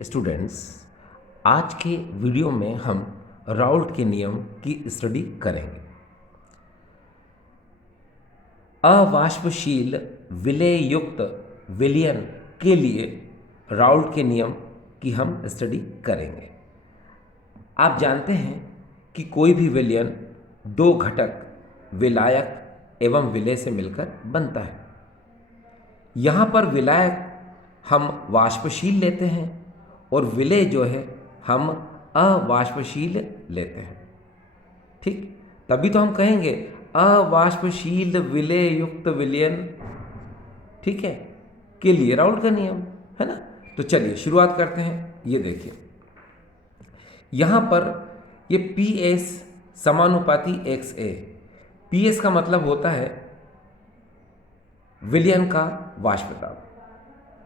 Students, आज के video में हम राउल्ट के नियम की स्टडी करेंगे। अवाष्पशील विलेय युक्त विलयन के लिए राउल्ट के नियम की हम स्टडी करेंगे। आप जानते हैं कि कोई भी विलयन दो घटक विलायक एवं विलेय से मिलकर बनता है। यहाँ पर विलायक हम वाष्पशील लेते हैं और विलेय जो है हम अवाष्पशील लेते हैं। ठीक, तभी तो हम कहेंगे अवाष्पशील विलेय युक्त विलयन, ठीक है, के लिए राउल्ट का नियम है ना। तो चलिए शुरुआत करते हैं। ये देखिए, यहाँ पर ये PS समानुपाती XA, PS का मतलब होता है विलयन का वाष्प दाब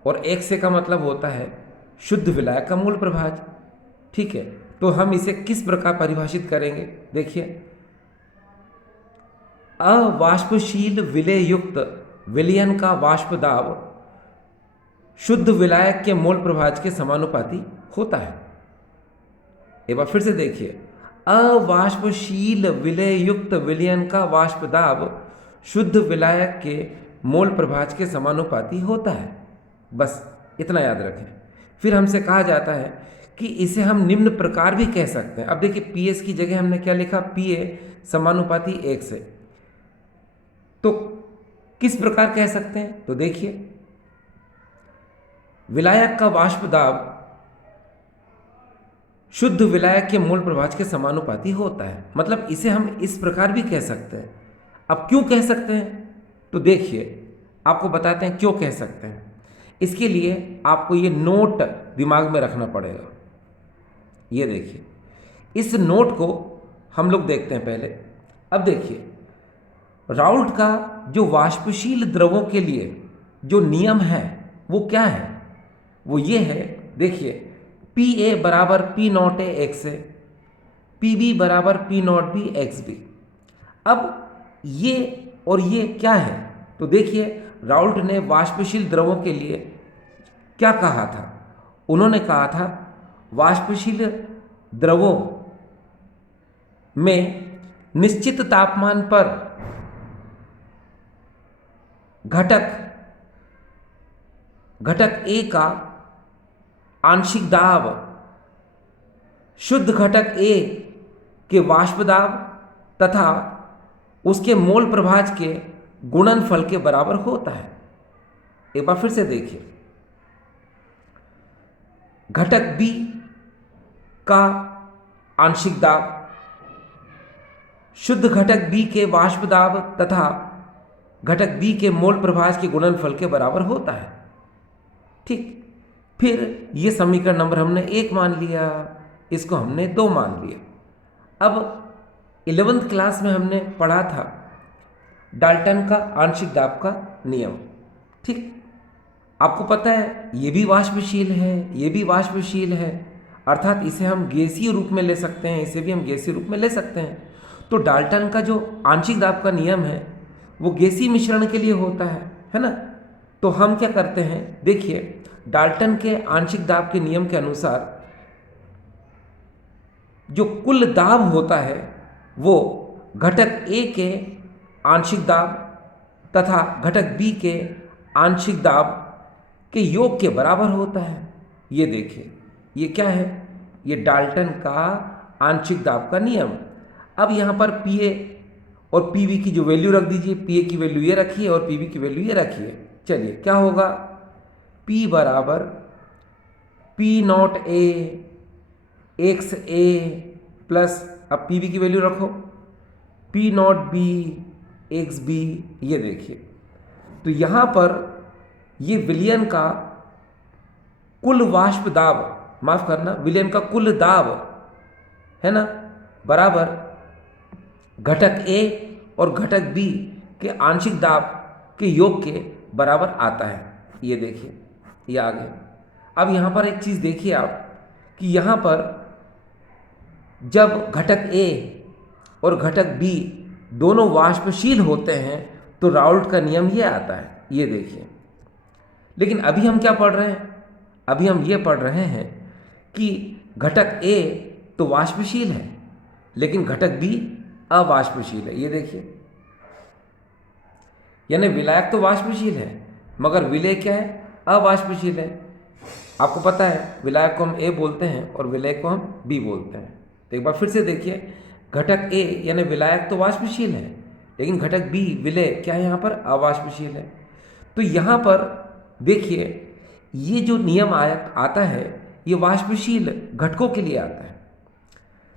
और XA का मतलब होता है शुद्ध विलायक का मूल प्रभाज। ठीक है, तो हम इसे किस प्रकार परिभाषित करेंगे? देखिए, अवाष्पशील विलेय युक्त विलयन का वाष्प दाब शुद्ध विलायक के मोल प्रभाज के समानुपाती होता है। एक बार फिर से देखिए, अवाष्पशील विलेय युक्त विलयन का वाष्प दाब शुद्ध विलायक के मोल प्रभाज के समानुपाती होता है। बस इतना याद रखें। फिर हमसे कहा जाता है कि इसे हम निम्न प्रकार भी कह सकते हैं। अब देखिए, PS की जगह हमने क्या लिखा? PA समानुपाती 1 से। तो किस प्रकार कह सकते हैं? तो देखिए, विलायक का वाष्प दाब शुद्ध विलायक के मूल प्रभाज के समानुपाती होता है। मतलब इसे हम इस प्रकार भी कह सकते हैं। अब क्यों कह सकते हैं? तो देखिए, आपको बताते हैं क्यों कह सकते हैं। इसके लिए आपको ये नोट दिमाग में रखना पड़ेगा। ये देखिए, इस नोट को हम लोग देखते हैं पहले। अब देखिए, राउल्ट का जो वाष्पशील द्रवों के लिए जो नियम है वो क्या है? वो ये है, देखिए, PA बराबर P not A XA, PB बराबर P नॉट B XB। अब ये और ये क्या है? तो देखिए, राउल्ट ने वाष्पशील द्रवों के लिए क्या कहा था? उन्होंने कहा था वाष्पशील द्रवों में निश्चित तापमान पर घटक A का आंशिक दाब शुद्ध घटक A के वाष्प दाब तथा उसके मोल प्रभाज के गुणनफल के बराबर होता है। एक बार फिर से देखिए, घटक B का आंशिक दाब शुद्ध घटक B के वाष्प दाब तथा घटक B के मोल प्रभाज के गुणनफल के बराबर होता है। ठीक, फिर ये समीकरण नंबर हमने 1 मान लिया, इसको हमने 2 मान लिया। अब 11th क्लास में हमने पढ़ा था डाल्टन का आंशिक दाब का नियम। ठीक, आपको पता है ये भी वाष्पशील है, ये भी वाष्पशील है, अर्थात इसे हम गैसीय रूप में ले सकते हैं, इसे भी हम गैसीय रूप में ले सकते हैं। तो डाल्टन का जो आंशिक दाब का नियम है वो गैसीय मिश्रण के लिए होता है ना। तो हम क्या करते हैं? देखिए, डाल्टन के आंशिक दाब के नियम के अनुसार जो कुल दाब होता है वो घटक A के आंशिक दाब तथा घटक B के आंशिक दाब के योग के बराबर होता है। ये देखिए, ये क्या है? ये डाल्टन का आंशिक दाब का नियम। अब यहाँ पर PA और PB की जो वैल्यू रख दीजिए। PA की वैल्यू ये रखिए और PB की वैल्यू ये रखिए। चलिए, क्या होगा? P बराबर P not A XA plus, अब PB की वैल्यू रखो, P नॉट B XB। ये देखिए, तो यहाँ पर ये विलयन का कुल वाष्प दाब, माफ करना, विलयन का कुल दाब है ना, बराबर घटक A और घटक B के आंशिक दाब के योग के बराबर आता है। ये देखिए, ये आ गया। अब यहाँ पर एक चीज़ देखिए आप कि यहाँ पर जब घटक A और घटक B दोनों वाष्पशील होते हैं तो राउल्ट का नियम ये आता है। ये देखिए, लेकिन अभी हम क्या पढ़ रहे हैं? अभी हम ये पढ़ रहे हैं कि घटक ए तो वाष्पशील है लेकिन घटक बी अवाष्पशील है। ये देखिए, यानी विलायक तो वाष्पशील है मगर विलेय क्या है, अवाष्पशील है। आपको पता है विलायक को हम ए बोलते हैं और विलेय को हम बी बोलते हैं। तो एक बार फिर से देखिए, घटक ए यानी विलायक तो वाष्पशील है लेकिन घटक बी विलेय क्या है, यहाँ पर अवाष्पशील है। तो यहाँ पर देखिए, ये जो नियम आता है ये वाष्पशील घटकों के लिए आता है।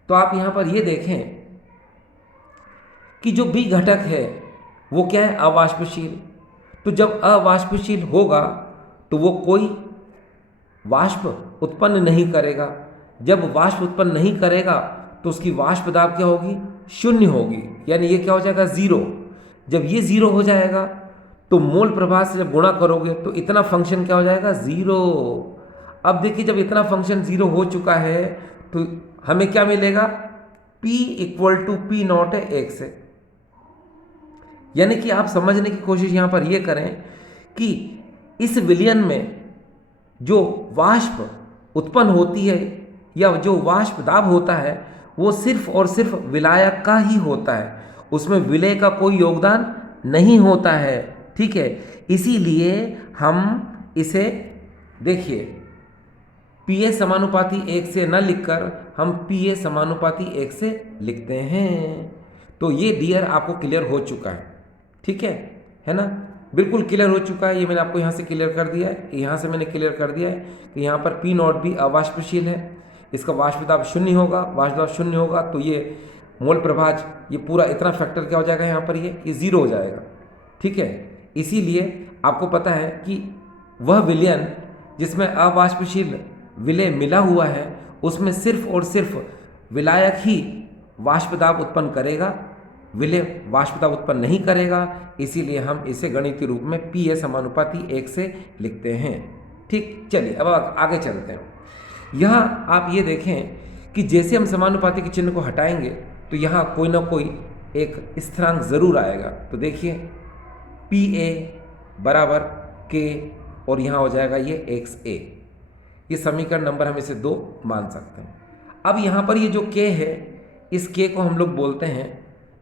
तो आप यहाँ पर ये देखें कि जो बी घटक है वो क्या है, अवाष्पशील। तो जब अवाष्पशील होगा तो वो कोई वाष्प उत्पन्न नहीं करेगा। जब वाष्प उत्पन्न नहीं करेगा तो उसकी वाष्प दाब क्या होगी, शून्य होगी, यानी ये क्या हो जाएगा, जीरो। जब ये जीरो हो जाएगा तो मोल प्रभाव से जब गुणा करोगे तो इतना फंक्शन क्या हो जाएगा, जीरो। अब देखिए, जब इतना फंक्शन जीरो हो चुका है तो हमें क्या मिलेगा, P equal to P not है एक से। यानी कि आप समझने की कोशिश यहां पर यह करें कि इस विलयन में जो वाष्प उत्पन्न होती है या जो वाष्प दाब होता है वो सिर्फ और सिर्फ विलायक का ही होता है, उसमें विलेय का कोई योगदान नहीं होता है। ठीक है, इसीलिए हम इसे देखिए पीए समानुपाती एक से न लिखकर हम पीए समानुपाती एक से लिखते हैं। तो ये डियर आपको क्लियर हो चुका है, ठीक है ना, बिल्कुल क्लियर हो चुका है। ये मैंने आपको यहाँ से क्लियर कर दिया है, यहाँ से मैंने क्लियर कर दिया है कि यहाँ पर पी नॉट भी अवाष्पशील है, इसका वाष्प दाब शून्य होगा। वाष्प दाब शून्य होगा तो ये मोल प्रभाज, ये पूरा इतना फैक्टर क्या हो जाएगा, यहाँ पर ये जीरो हो जाएगा। ठीक है, इसीलिए आपको पता है कि वह विलयन जिसमें अवाष्पशील विलेय मिला हुआ है उसमें सिर्फ और सिर्फ विलायक ही वाष्प दाब उत्पन्न करेगा, विलेय वाष्प दाब उत्पन्न नहीं करेगा। इसीलिए हम इसे गणितीय रूप में पी ए समानुपाती एक से लिखते हैं। ठीक, चलिए अब आगे चलते हैं। यहाँ आप ये देखें कि जैसे हम समानुपाती के चिन्ह को हटाएंगे तो यहाँ कोई ना कोई एक स्थिरांक जरूर आएगा। तो देखिए पी ए बराबर के और यहाँ हो जाएगा ये एक्स ए। ये समीकरण नंबर हम इसे 2 मान सकते हैं। अब यहाँ पर ये जो के है, इस के को हम लोग बोलते हैं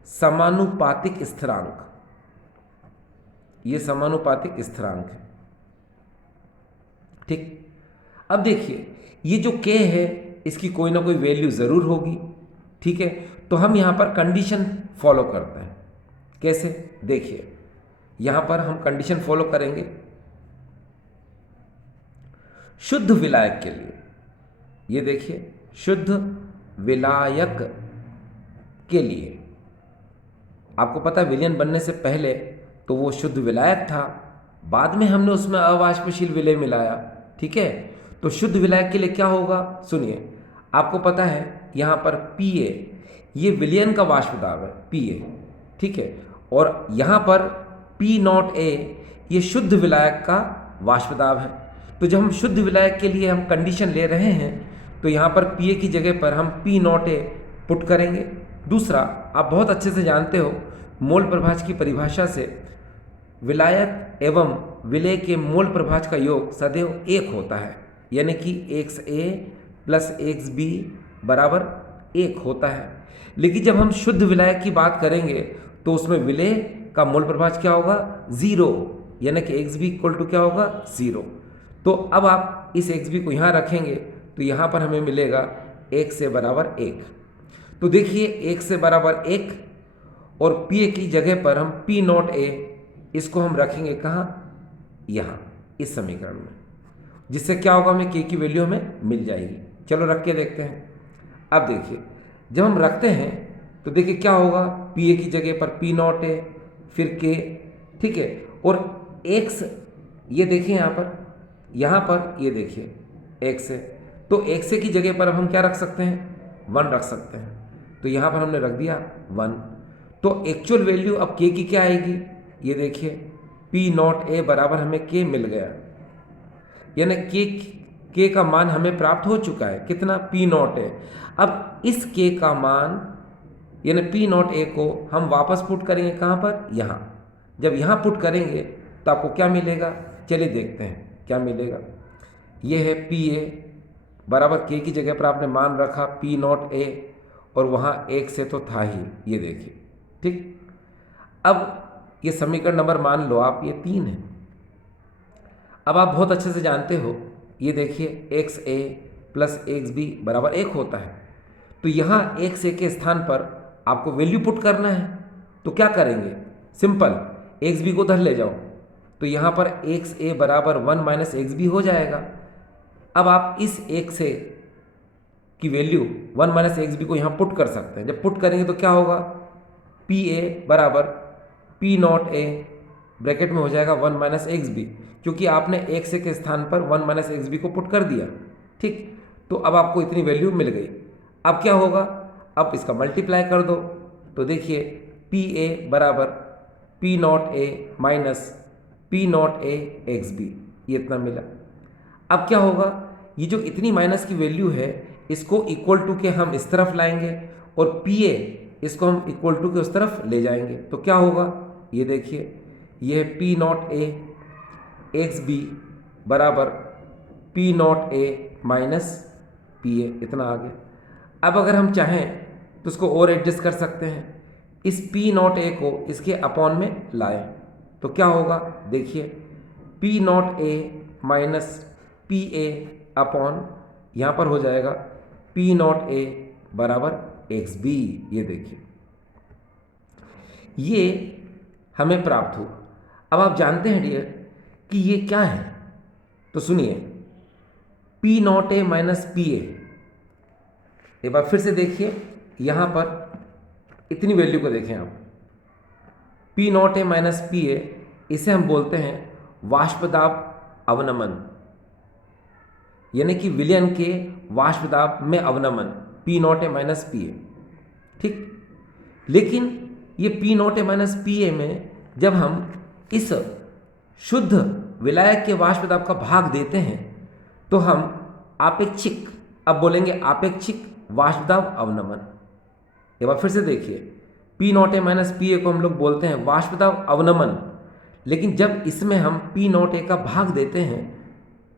समानुपातिक स्थिरांक। ये समानुपातिक स्थिरांक है। ठीक, अब देखिए ये जो के है इसकी कोई ना कोई वैल्यू ज़रूर होगी। ठीक है, तो हम यहाँ पर कंडीशन फॉलो करते हैं। कैसे, देखिए यहाँ पर हम कंडीशन फॉलो करेंगे। शुद्ध विलायक के लिए, ये देखिए शुद्ध विलायक के लिए आपको पता है विलयन बनने से पहले तो वो शुद्ध विलायक था, बाद में हमने उसमें अवाष्पशील विलेय मिलाया। ठीक है, तो शुद्ध विलायक के लिए क्या होगा, सुनिए, आपको पता है यहाँ पर पी ए ये विलयन का वाष्प दाब है पी ए। ठीक है, और यहाँ पर पी नॉट ए ये शुद्ध विलायक का वाष्प दाब है। तो जब हम शुद्ध विलायक के लिए हम कंडीशन ले रहे हैं तो यहाँ पर पी ए की जगह पर हम पी नॉट ए पुट करेंगे। दूसरा, आप बहुत अच्छे से जानते हो मोल प्रभाज की परिभाषा से विलायक एवं विलेय के मोल प्रभाज का योग सदैव एक होता है, यानी कि एक्स ए प्लस एक्स बी बराबर 1 होता है। लेकिन जब हम शुद्ध विलायक की बात करेंगे तो उसमें विलेय का मोल प्रभाज क्या होगा, 0, यानी कि एक्स बी इक्वल टू क्या होगा, 0। तो अब आप इस एक्स बी को यहाँ रखेंगे तो यहाँ पर हमें मिलेगा 1 से बराबर 1। तो देखिए 1 से बराबर 1 और पी ए की जगह पर हम पी नॉट ए इसको हम रखेंगे कहाँ, यहाँ इस समीकरण में, जिससे क्या होगा, हमें के की वैल्यू हमें मिल जाएगी। चलो रख के देखते हैं। अब देखिए जब हम रखते हैं तो देखिए क्या होगा, पी ए की जगह पर पी नॉट ए फिर के। ठीक है, और एक्स ये देखिए यहाँ पर ये देखिए एक्स है, तो एक्स की जगह पर अब हम क्या रख सकते हैं, 1 रख सकते हैं। तो यहाँ पर हमने रख दिया 1। तो एक्चुअल वैल्यू अब के की क्या आएगी, ये देखिए पी नॉट ए बराबर हमें के मिल गया, यानी के का मान हमें प्राप्त हो चुका है, कितना, पी नॉट ए। अब इस के का मान यानी पी नॉट ए को हम वापस पुट करेंगे कहाँ पर, यहाँ। जब यहाँ पुट करेंगे तो आपको क्या मिलेगा, चलिए देखते हैं क्या मिलेगा। ये है पी ए बराबर के की जगह पर आपने मान रखा पी नॉट ए, और वहाँ एक से तो था ही, ये देखिए। ठीक, अब ये समीकरण नंबर मान लो आप, ये 3 है। अब आप बहुत अच्छे से जानते हो, ये देखिए एक्स ए प्लस एक्स बी बराबर 1 होता है। तो यहाँ एक्स ए के स्थान पर आपको वैल्यू पुट करना है, तो क्या करेंगे, सिंपल, एक्स बी को उधर ले जाओ, तो यहाँ पर एक्स ए बराबर 1 माइनस एक्स बी हो जाएगा। अब आप इस एक्स ए की वैल्यू 1 माइनस एक्स बी को यहाँ पुट कर सकते हैं। जब पुट करेंगे तो क्या होगा, पी ए बराबर पी नॉट ए ब्रैकेट में हो जाएगा 1 माइनस एक्स बी, क्योंकि आपने एक्स ए के स्थान पर 1 माइनस एक्स बी को पुट कर दिया। ठीक, तो अब आपको इतनी वैल्यू मिल गई। अब क्या होगा, अब इसका मल्टीप्लाई कर दो, तो देखिए पी ए बराबर P not A minus P not A X B, ये इतना मिला। अब क्या होगा, ये जो इतनी माइनस की वैल्यू है इसको इक्वल टू के हम इस तरफ लाएंगे, और पी ए इसको हम इक्वल टू के उस तरफ ले जाएंगे, तो क्या होगा, ये देखिए, ये है P not A X B बराबर P not A minus P A, इतना आ गया। अब अगर हम चाहें तो उसको और एडजस्ट कर सकते हैं, इस पी नॉट ए को इसके अपॉन में लाएं, तो क्या होगा, देखिए P not A minus P A upon, यहाँ पर हो जाएगा पी नॉट ए बराबर एक्स बी, ये देखिए, ये हमें प्राप्त हुआ। अब आप जानते हैं डियर कि ये क्या है, तो सुनिए, P not A minus P ए, एक बार फिर से देखिए, यहाँ पर इतनी वैल्यू को देखें आप, P not A minus P ए, इसे हम बोलते हैं वाष्पदाब अवनमन, यानी कि विलयन के वाष्पदाब में अवनमन, P not A minus P A. ठीक, लेकिन ये P not A minus P A में जब हम इस शुद्ध विलायक के वाष्पदाब का भाग देते हैं तो हम आपेक्षिक, अब बोलेंगे आपेक्षिक वाष्पदाब अवनमन। एक बार फिर से देखिए, P not A minus P ए को हम लोग बोलते हैं वाष्पदाब अवनमन, लेकिन जब इसमें हम पी नॉट ए का भाग देते हैं,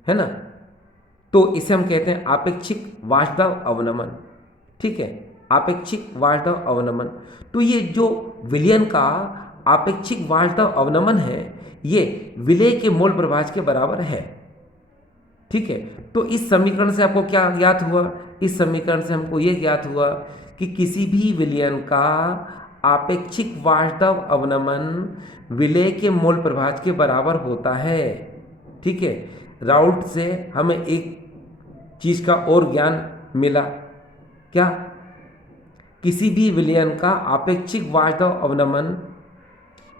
है ना, तो इसे हम कहते हैं आपेक्षिक वाष्पदाब अवनमन। ठीक है, आपेक्षिक वाष्पदाब अवनमन। तो ये जो विलयन का आपेक्षिक वाष्पदाब अवनमन है, ये विलेय के मोल प्रभाज के बराबर है। ठीक है, तो इस समीकरण से आपको क्या ज्ञात हुआ, इस समीकरण से हमको ये ज्ञात हुआ कि किसी भी विलयन का आपेक्षिक वाष्पदाब अवनमन विलेय के मोल प्रभाज के बराबर होता है। ठीक है, राउल्ट से हमें एक चीज का और ज्ञान मिला, क्या, किसी भी विलयन का आपेक्षिक वाष्पदाब अवनमन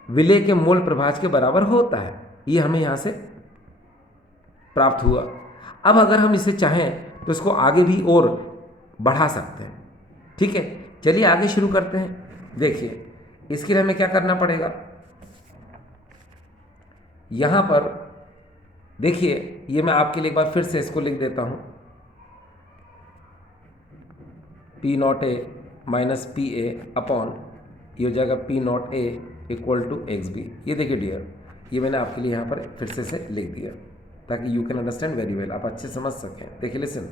विलेय के मोल प्रभाज के बराबर होता है, ये हमें यहाँ से प्राप्त हुआ। अब अगर हम इसे चाहें तो इसको आगे भी और बढ़ा सकते हैं। ठीक है, चलिए आगे शुरू करते हैं। देखिए, इसके लिए हमें क्या करना पड़ेगा, यहाँ पर देखिए, ये मैं आपके लिए एक बार फिर से इसको लिख देता हूँ, P not A minus P A upon, ये हो जाएगा P not A equal to X B. ये देखिए डियर, ये मैंने आपके लिए यहाँ पर फिर से लिख दिया ताकि you can understand very well, आप अच्छे समझ सकें। देखिए लिसन,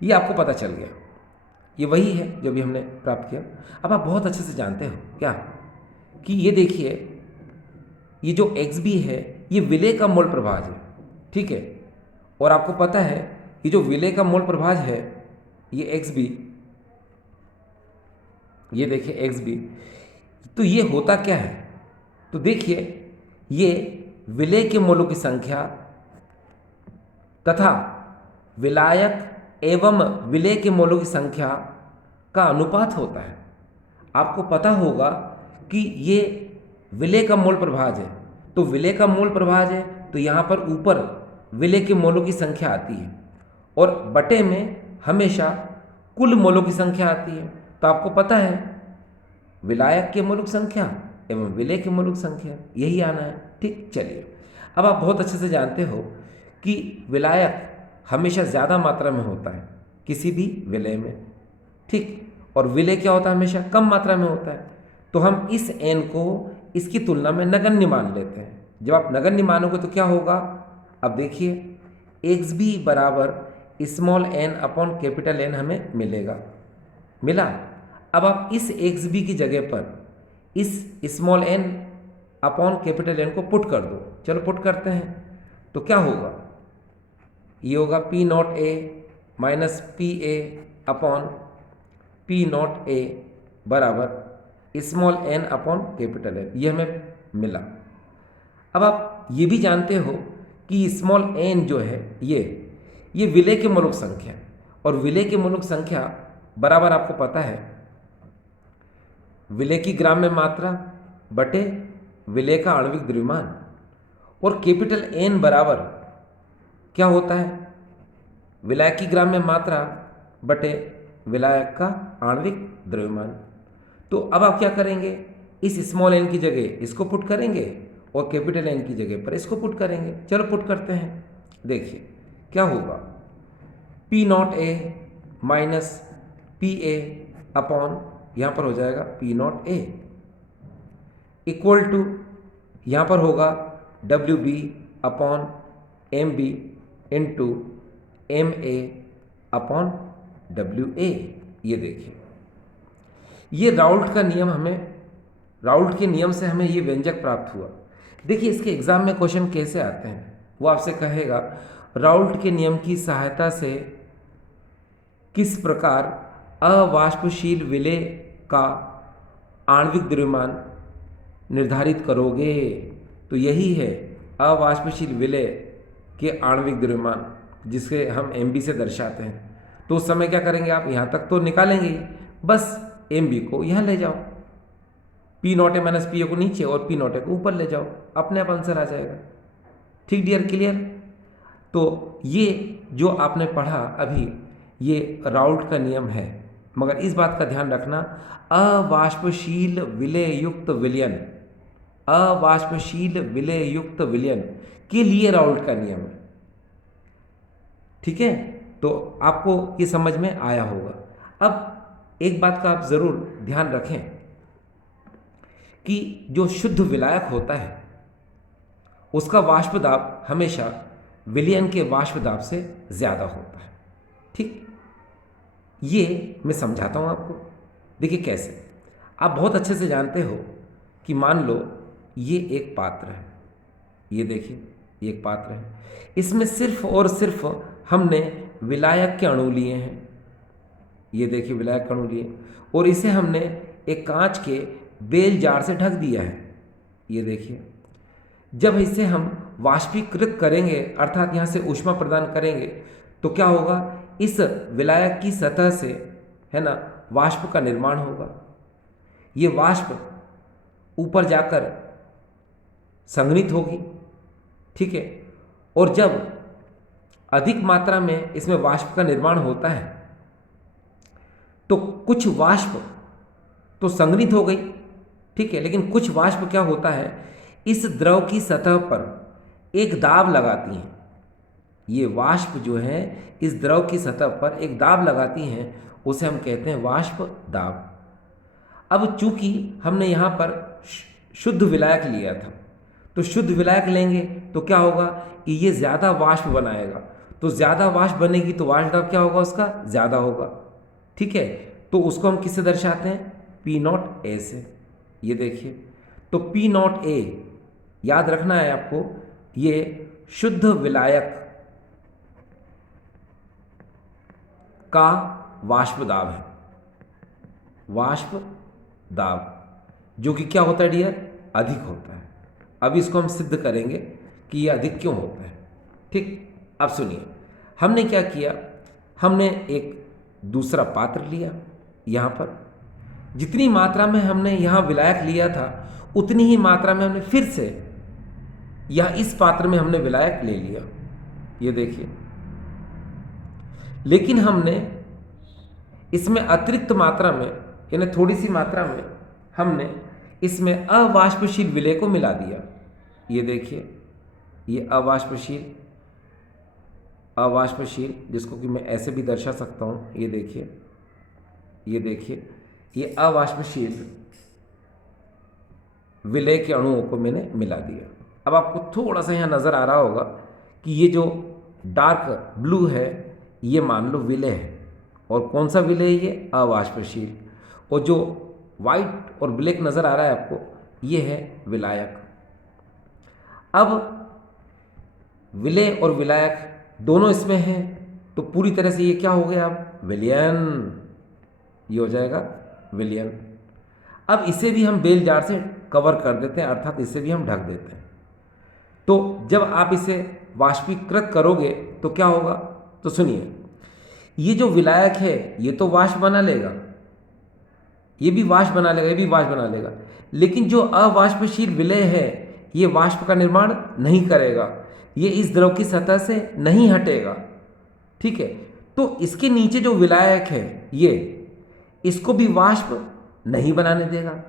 ये आपको पता चल गया, ये वही है जो भी हमने प्राप्त किया। अब आप बहुत अच्छे से जानते हो क्या कि ये देखिए, ये जो एक्स बी है ये विलेय का मोल प्रभाज है। ठीक है, और आपको पता है ये जो विलेय का मोल प्रभाज है ये एक्स बी, ये देखिए एक्स बी, तो ये होता क्या है, तो देखिए ये विलेय के मोलों की संख्या तथा विलायक एवं विलेय के मोलों की संख्या का अनुपात होता है। आपको पता होगा कि ये विलेय का मोल प्रभाज है, तो विलेय का मोल प्रभाज है तो यहाँ पर ऊपर विलेय के मोलों की संख्या आती है और बटे में हमेशा कुल मोलों की संख्या आती है। तो आपको पता है विलायक के मोलों की संख्या एवं विलेय के मोलों की संख्या, यही आना है। ठीक, चलिए, अब आप बहुत अच्छे से जानते हो कि विलायक हमेशा ज़्यादा मात्रा में होता है किसी भी विलेय में। ठीक, और विलेय क्या होता है, हमेशा कम मात्रा में होता है। तो हम इस n को इसकी तुलना में नगण्य मान लेते हैं। जब आप नगण्य मानोगे तो क्या होगा, अब देखिए एक्स बी बराबर small N upon capital N हमें मिलेगा। मिला। अब आप इस एक्स बी की जगह पर इस small N upon capital N को पुट कर दो। चलो पुट करते हैं। तो क्या होगा, ये होगा P not A minus P A upon P not A बराबर small N upon capital N. ये हमें मिला। अब आप ये भी जानते हो कि स्मॉल एन जो है ये विलय के मूलक संख्या, और विलय के मूलक संख्या बराबर आपको पता है विलय की ग्राम में मात्रा बटे विलय का आणविक द्रव्यमान, और कैपिटल एन बराबर क्या होता है, विलायक की ग्राम में मात्रा बटे विलायक का आणविक द्रव्यमान। तो अब आप क्या करेंगे, इस स्मॉल एन की जगह इसको पुट करेंगे और कैपिटल एन की जगह पर इसको पुट करेंगे। चलो पुट करते हैं। देखिए क्या होगा, P not A minus P A upon यहाँ पर हो जाएगा P not A equal to यहाँ पर होगा W B upon M B into M A upon W A. ये देखिए, ये राउल्ट के नियम से हमें ये व्यंजक प्राप्त हुआ। देखिए इसके एग्जाम में क्वेश्चन कैसे आते हैं, वो आपसे कहेगा राउल्ट के नियम की सहायता से किस प्रकार अवाष्पशील विलय का आणविक द्रव्यमान निर्धारित करोगे। तो यही है अवाष्पशील विलय के आणविक द्रव्यमान, जिसके हम एम से दर्शाते हैं। तो उस समय क्या करेंगे, आप यहाँ तक तो निकालेंगे, बस एम को यहाँ ले जाओ, P not A minus P ए को नीचे और पी नॉट ए को ऊपर ले जाओ, अपने आप आंसर आ जाएगा। ठीक डियर, क्लियर। तो ये जो आपने पढ़ा अभी, ये राउल्ट का नियम है, मगर इस बात का ध्यान रखना अवाष्पशील विलय युक्त विलयन, अवाष्पशील विलय युक्त विलयन के लिए राउल्ट का नियम है। ठीक है, तो आपको ये समझ में आया होगा। अब एक बात का आप जरूर ध्यान रखें कि जो शुद्ध विलायक होता है उसका वाष्प दाब हमेशा विलयन के वाष्प दाब से ज़्यादा होता है। ठीक, ये मैं समझाता हूँ आपको। देखिए कैसे, आप बहुत अच्छे से जानते हो कि मान लो ये एक पात्र है, ये देखिए ये एक पात्र है, इसमें सिर्फ और सिर्फ हमने विलायक के अणु लिए हैं। ये देखिए विलायक के अणु लिए, और इसे हमने एक कांच के बेल जार से ढक दिया है। ये देखिए, जब इसे हम वाष्पीकृत करेंगे अर्थात यहाँ से ऊष्मा प्रदान करेंगे तो क्या होगा, इस विलायक की सतह से है ना वाष्प का निर्माण होगा। ये वाष्प ऊपर जाकर संघनित होगी। ठीक है, और जब अधिक मात्रा में इसमें वाष्प का निर्माण होता है तो कुछ वाष्प तो संघनित हो गई, ठीक है, लेकिन कुछ वाष्प क्या होता है, इस द्रव की सतह पर एक दाब लगाती हैं। ये वाष्प जो है इस द्रव की सतह पर एक दाब लगाती हैं, उसे हम कहते हैं वाष्प दाब। अब चूंकि हमने यहाँ पर शुद्ध विलायक लिया था, तो शुद्ध विलायक लेंगे तो क्या होगा कि ये ज़्यादा वाष्प बनाएगा, तो ज़्यादा वाष्प बनेगी तो वाष्प दाब क्या होगा, उसका ज़्यादा होगा। ठीक है, तो उसको हम किससे दर्शाते हैं, पी नॉट ए से। ये देखिए, तो पी नॉट ए याद रखना है आपको, ये शुद्ध विलायक का वाष्प दाब है, वाष्प दाब, जो कि क्या होता है डियर, अधिक होता है। अब इसको हम सिद्ध करेंगे कि ये अधिक क्यों होता है। ठीक, अब सुनिए, हमने क्या किया, हमने एक दूसरा पात्र लिया, यहाँ पर जितनी मात्रा में हमने यहाँ विलायक लिया था उतनी ही मात्रा में हमने फिर से या इस पात्र में हमने विलायक ले लिया। ये देखिए, लेकिन हमने इसमें अतिरिक्त मात्रा में यानी थोड़ी सी मात्रा में हमने इसमें अवाष्पशील विलय को मिला दिया। ये देखिए, ये अवाष्पशील जिसको कि मैं ऐसे भी दर्शा सकता हूँ। ये देखिए, ये अवाष्पशील विलय के अणुओं को मैंने मिला दिया। अब आपको थोड़ा सा यहाँ नज़र आ रहा होगा कि ये जो डार्क ब्लू है ये मान लो विलय है। और कौन सा विलय है ये? अवाष्पशील। और जो वाइट और ब्लैक नज़र आ रहा है आपको, ये है विलायक। अब विलय और विलायक दोनों इसमें हैं, तो पूरी तरह से ये क्या हो गया? अब विलयन, ये हो जाएगा विलयन। अब इसे भी हम बेल जार से कवर कर देते हैं, अर्थात इसे भी हम ढक देते हैं। तो जब आप इसे वाष्पीकृत करोगे तो क्या होगा? तो सुनिए, ये जो विलायक है ये तो वाष्प बना लेगा, ये भी वाष्प बना लेगा, ये भी वाष्प बना लेगा, लेकिन जो अवाष्पशील विलय है ये वाष्प का निर्माण नहीं करेगा, ये इस द्रव की सतह से नहीं हटेगा। ठीक है, तो इसके नीचे जो विलायक है ये, इसको भी वाष्प नहीं बनाने देगा।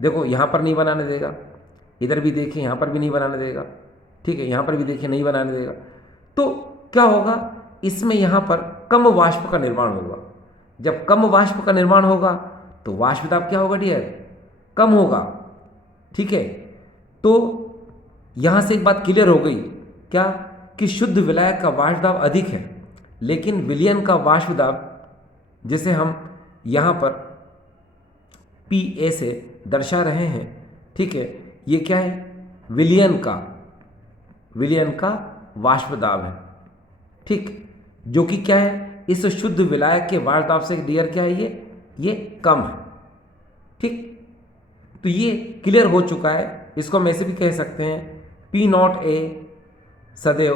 देखो यहाँ पर नहीं बनाने देगा, इधर भी देखिए यहाँ पर भी नहीं बनाने देगा। ठीक है, यहाँ पर भी देखिए नहीं बनाने देगा। तो क्या होगा? इसमें यहाँ पर कम वाष्प का निर्माण होगा। जब कम वाष्प का निर्माण होगा तो वाष्प दाब क्या होगा डियर? कम होगा। ठीक है, तो यहाँ से एक बात क्लियर हो गई क्या? कि शुद्ध विलायक का वाष्प दाब अधिक है, लेकिन विलयन का वाष्प दाब, जिसे हम यहाँ पर PA से दर्शा रहे हैं, ठीक है, ये क्या है? विलयन का वाष्प दाब है। ठीक, जो कि क्या है? इस शुद्ध विलायक के वाष्प दाब से डियर क्या है? ये कम है। ठीक, तो ये क्लियर हो चुका है। इसको हम ऐसे भी कह सकते हैं, P0A सदैव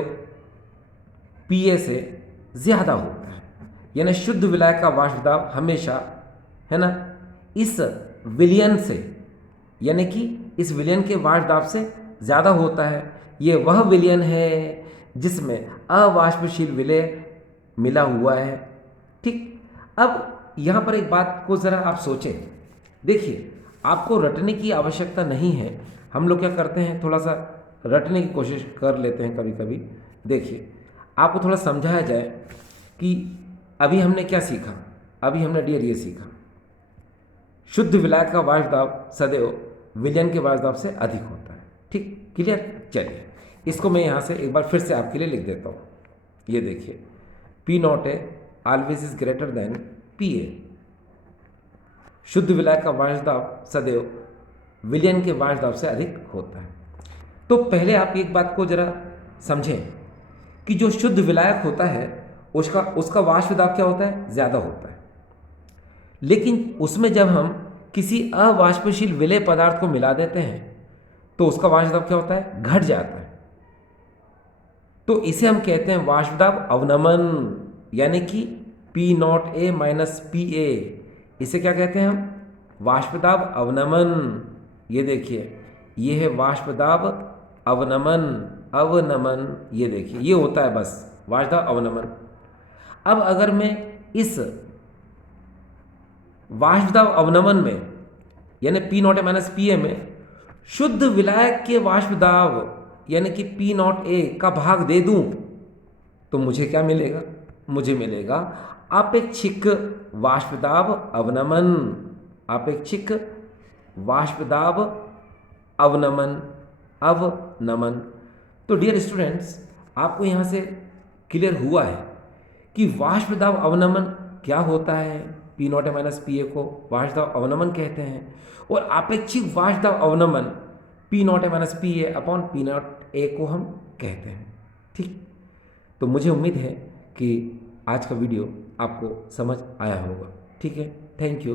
PA से ज़्यादा होता है, यानी शुद्ध विलायक का वाष्प दाब हमेशा, है ना, इस विलयन से, यानी कि इस विलयन के वाष्प दाब से ज़्यादा होता है। ये वह विलयन है जिसमें अवाष्पशील विलय मिला हुआ है। ठीक, अब यहाँ पर एक बात को ज़रा आप सोचें। देखिए, आपको रटने की आवश्यकता नहीं है। हम लोग क्या करते हैं, थोड़ा सा रटने की कोशिश कर लेते हैं कभी कभी। देखिए, आपको थोड़ा समझाया जाए कि अभी हमने क्या सीखा। अभी हमने डियर ये सीखा, शुद्ध विलायक का वाष्प दाब सदैव विलयन के वाष्प दाब से अधिक होता है। ठीक, क्लियर? चलिए, इसको मैं यहाँ से एक बार फिर से आपके लिए लिख देता हूँ। ये देखिए, P0A always is greater than PA। शुद्ध विलायक का वाष्प दाब सदैव विलयन के वाष्प दाब से अधिक होता है। तो पहले आप एक बात को जरा समझें कि जो शुद्ध विलायक होता है उसका वाष्प दाब क्या होता है? ज़्यादा होता है। लेकिन उसमें जब हम किसी अवाष्पशील विलय पदार्थ को मिला देते हैं तो उसका वाष्प दाब क्या होता है? घट जाता है। तो इसे हम कहते हैं वाष्प दाब अवनमन, यानी कि P0A माइनस PA। इसे क्या कहते हैं हम? वाष्प दाब अवनमन। ये देखिए, ये है वाष्प दाब अवनमन। ये देखिए, ये होता है बस वाष्प दाब अवनमन। अब अगर मैं इस वाष्प दाब अवनमन में, यानी P0A माइनस PA में शुद्ध विलायक के वाष्प दाब यानी कि P0A का भाग दे दूं तो मुझे क्या मिलेगा? मुझे मिलेगा अपेक्षिक वाष्प दाब अवनमन। अपेक्षिक वाष्प दाब अवनमन। तो डियर स्टूडेंट्स, आपको यहाँ से क्लियर हुआ है कि वाष्प दाब अवनमन क्या होता है। P0A माइनस PA को वाष्प दाब अवनमन कहते हैं, और अपेक्षिक वाष्प दाब अवनमन P0A minus PA upon P0A को हम कहते हैं। ठीक, तो मुझे उम्मीद है कि आज का वीडियो आपको समझ आया होगा। ठीक है, थैंक यू।